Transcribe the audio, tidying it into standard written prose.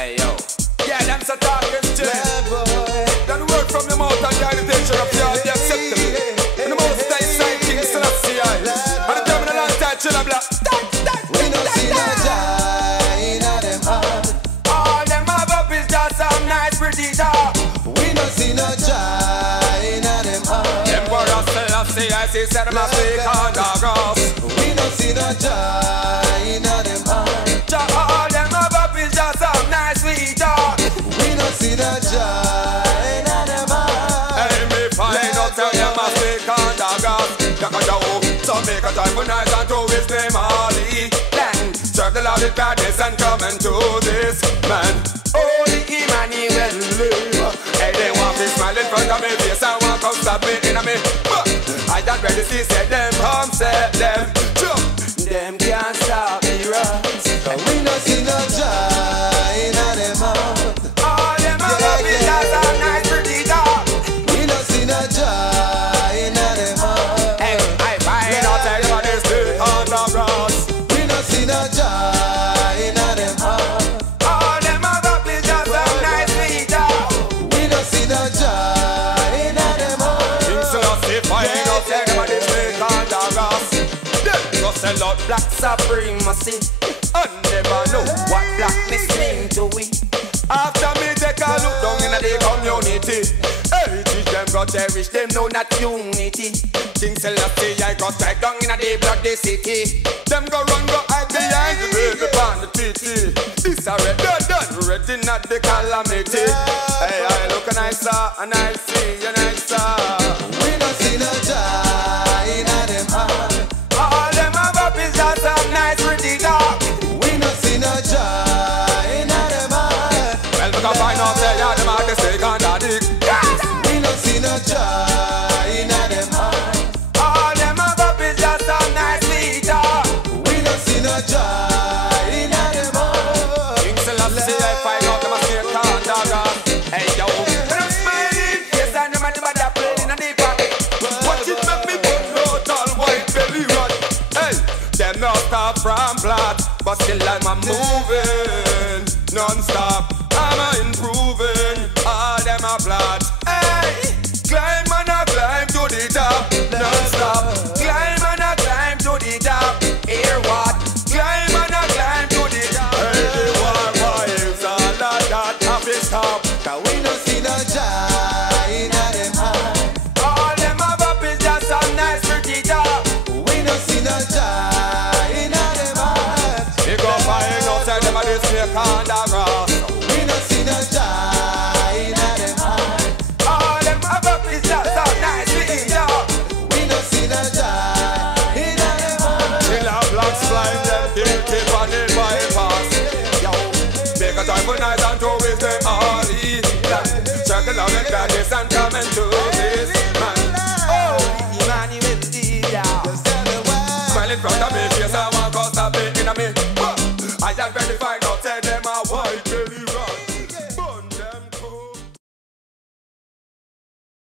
Hey yo, yeah, them so talking straight. Then word from your mouth and the intention of your the acceptable. And the most nice side King Selassie I. And the time in a long time chill blah. We no see no joy in them heart. All them have up is just some nice pretty talk. We no see no joy in them heart. Them warriors Selassie I see set them a fake on the grass. We no see no joy in them heart. All them have up is just some nice sweet talk. We no see no joy in them heart. Hey, me find out tell them a fake on the grass. So make a time for night and to his name Ali. Then serve the Lord with gladness and come and do this man. Holy Emmanuel. Hey, they want me smile in front of me face and want come stop me in a me. I done ready to say them home, set them. Them can't stop me runs. We no see no joy in them heart. All them are happy as a nice pretty dog. We no see no joy in them heart. Hey, I find out everybody still on the grass. We no see no joy in them heart. All them are happy just a nice pretty dog. We no see no joy in them heart. King Selassie find out everybody still on the grass. Them go sell out black supremacy and never know what blackness mean to we. After me take a look down in the community. Heritage them go cherish them know not unity. King Selassie I go strike down in the bloody city. Them go run go hide behind the baby pan the titty. This a red done ready not the calamity. Hey I look and I saw and I see and I saw. We no see no joy in them heart. All them have up is just some nice pretty dog. We no see no joy in them heart. Well, we can find out there, yeah, them are the stake on the dick. We no see no joy in them heart. All them have up is just some nice sweet dog. We no see no joy in them heart. King Selassie, I find out them a stake on the grass. Hey, yo, when I'm smiling, yes, and them a the bad apple in a deep pocket. Watch it make me put no tall white belly run. Hey, them not stop from plot, but still I'm a moving non-stop. I'm a improving, all them a plot. Hey, climb and I climb to the top, non-stop. Climb and I climb to the top. Hear what? Climb and I climb to the top. Hey, the war wives, all of that have to stop. Cause we no see no joy in them heart. All them have up is just some nice pretty dog. We no see no joy in them heart. They go find outside them a this snake on the grass. We no see no joy in them heart. All them have up is just some nice pretty dog. We no see no joy in them heart. Killer blocks flying them guilty on the bypass. Yo, make a time for night and to with them all eat. Circle along and gladness and come and do this man. Oh, Emmanuel, yeah. Smile in front of me, face I